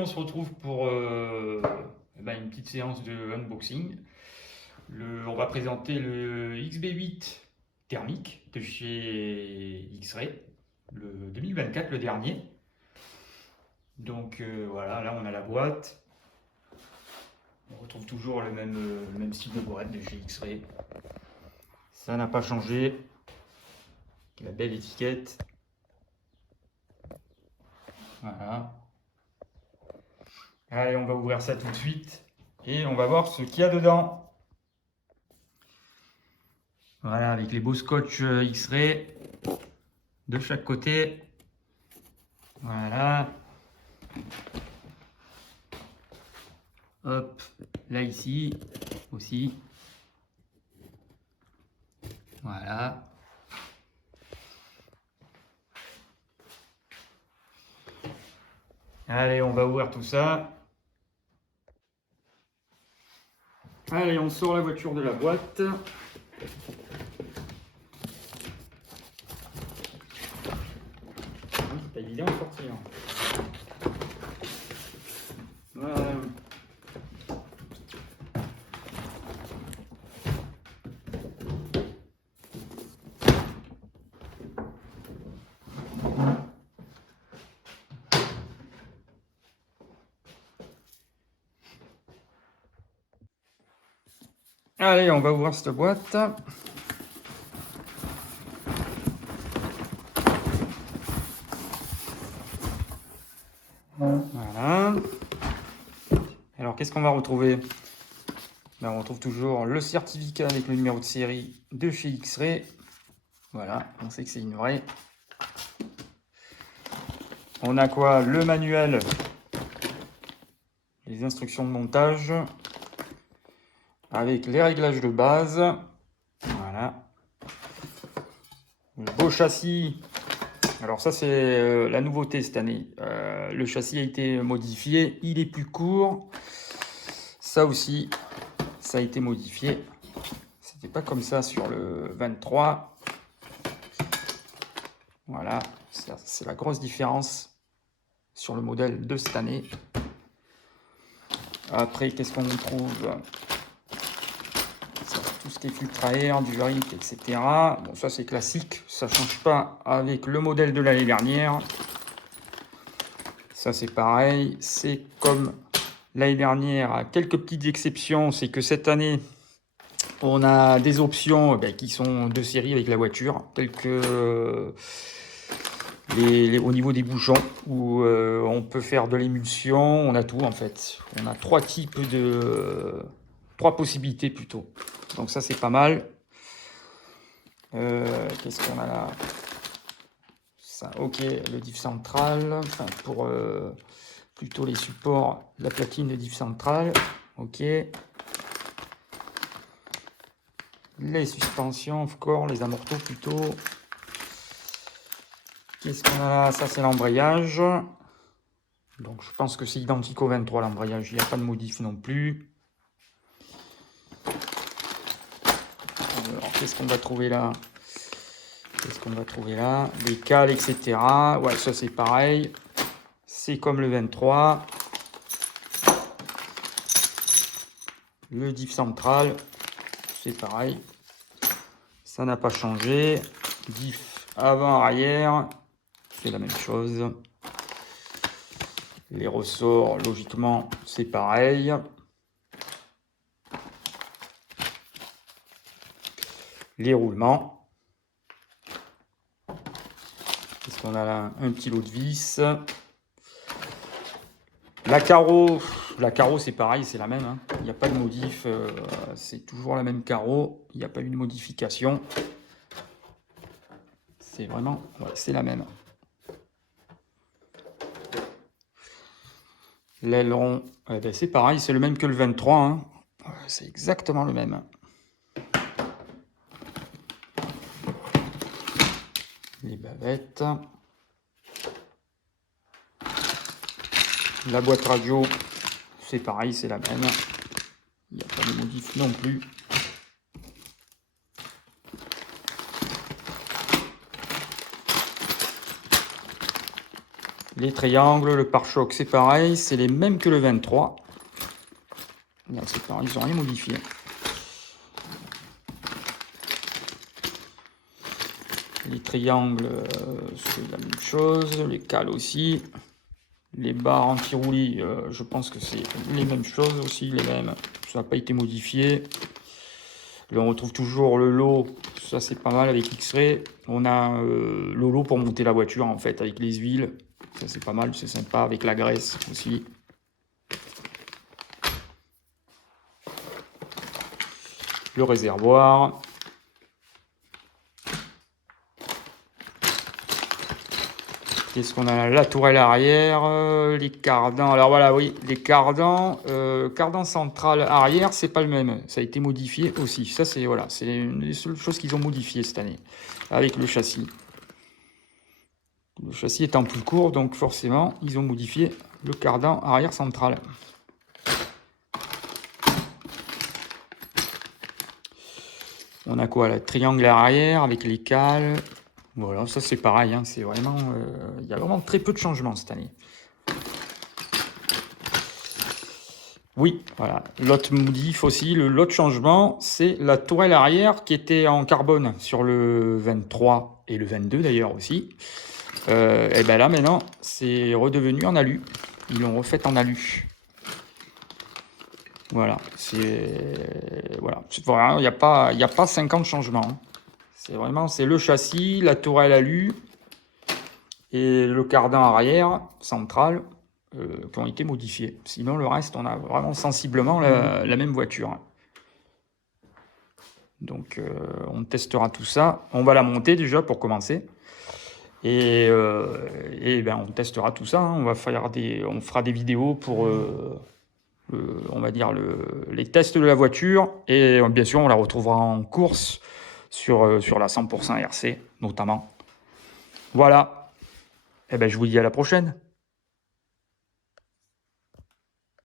on se retrouve pour une petite séance de unboxing. On va présenter le XB8 thermique de chez X-Ray, le 2024, le dernier. Donc voilà, là on a la boîte. On retrouve toujours le même style de boîte de chez X-Ray. Ça n'a pas changé. La belle étiquette. Voilà. Allez, on va ouvrir ça tout de suite et on va voir ce qu'il y a dedans. Voilà, avec les beaux scotch X-Ray de chaque côté. Voilà. Hop, là ici aussi. Voilà. Allez, on va ouvrir tout ça. Allez, on sort la voiture de la boîte. C'est pas évident de sortir. Voilà. Allez, on va ouvrir cette boîte. Voilà. Alors, qu'est-ce qu'on va retrouver? On retrouve toujours le certificat avec le numéro de série de chez X-Ray. Voilà, on sait que c'est une vraie. On a quoi? Le manuel, les instructions de montage, avec les réglages de base. Voilà. Le beau châssis. Alors ça c'est la nouveauté cette année. Le châssis a été modifié, il est plus court. Ça aussi, ça a été modifié. C'était pas comme ça sur le 23. Voilà, c'est la grosse différence sur le modèle de cette année. Après, qu'est-ce qu'on trouve? Tout ce qui est filtre à air, du RIC, etc. Bon, ça c'est classique, ça change pas avec le modèle de l'année dernière. Ça c'est pareil, c'est comme l'année dernière, à quelques petites exceptions, c'est que cette année, on a des options qui sont de série avec la voiture, telles que au niveau des bouchons, où on peut faire de l'émulsion, on a tout en fait. On a trois possibilités plutôt. Donc ça c'est pas mal. Qu'est-ce qu'on a là? Ça, ok, le diff central, enfin pour plutôt les supports, la platine de diff central, ok. Les suspensions, of course, les amortos plutôt. Qu'est-ce qu'on a là? Ça c'est l'embrayage. Donc je pense que c'est identique au 23 l'embrayage, il n'y a pas de modif non plus. Alors qu'est-ce qu'on va trouver là? Les cales, etc. Ouais, ça c'est pareil. C'est comme le 23. Le diff central, c'est pareil. Ça n'a pas changé. Diff avant-arrière, c'est la même chose. Les ressorts, logiquement, c'est pareil. Les roulements. Qu'est-ce qu'on a là? Un petit lot de vis. La carreau, c'est pareil, c'est la même. Hein. Il n'y a pas de modif. C'est toujours la même carreau. Il n'y a pas eu de modification. C'est vraiment... Ouais, c'est la même. L'aileron, c'est pareil, c'est le même que le 23. Hein. C'est exactement le même. Les bavettes. La boîte radio, c'est pareil, c'est la même. Il n'y a pas de modif non plus. Les triangles, le pare-choc, c'est pareil, c'est les mêmes que le 23. Regarde, c'est pareil, ils n'ont rien modifié. Les triangles, c'est la même chose. Les cales aussi. Les barres anti-roulis, je pense que c'est les mêmes choses aussi, les mêmes. Ça n'a pas été modifié. Là, on retrouve toujours le lot. Ça, c'est pas mal avec X-Ray. On a le lot pour monter la voiture, en fait, avec les huiles. Ça, c'est pas mal, c'est sympa. Avec la graisse aussi. Le réservoir. Qu'est-ce qu'on a? La tourelle arrière, les cardans. Alors voilà, oui, les cardans. Cardan central arrière, c'est pas le même. Ça a été modifié aussi. Ça, c'est voilà, c'est une des seules choses qu'ils ont modifiées cette année avec le châssis. Le châssis étant plus court, donc forcément, ils ont modifié le cardan arrière central. On a quoi? Le triangle arrière avec les cales. Voilà, ça c'est pareil, hein, c'est vraiment, il y a vraiment très peu de changements cette année. Oui, voilà. L'autre modif aussi, l'autre changement, c'est la tourelle arrière qui était en carbone sur le 23 et le 22 d'ailleurs aussi. Et bien là maintenant, c'est redevenu en alu. Ils l'ont refait en alu. Voilà, voilà. Il n'y a pas 50 changements. Hein. C'est vraiment, c'est le châssis, la tourelle alu et le cardan arrière central qui ont été modifiés. Sinon, le reste, on a vraiment sensiblement la même voiture. Donc, on testera tout ça. On va la monter déjà pour commencer. Et ben, on testera tout ça. Hein. On fera des vidéos pour, on va dire, les tests de la voiture. Et bien sûr, on la retrouvera en course sur la 100% RC, notamment. Voilà. Et ben, je vous dis à la prochaine.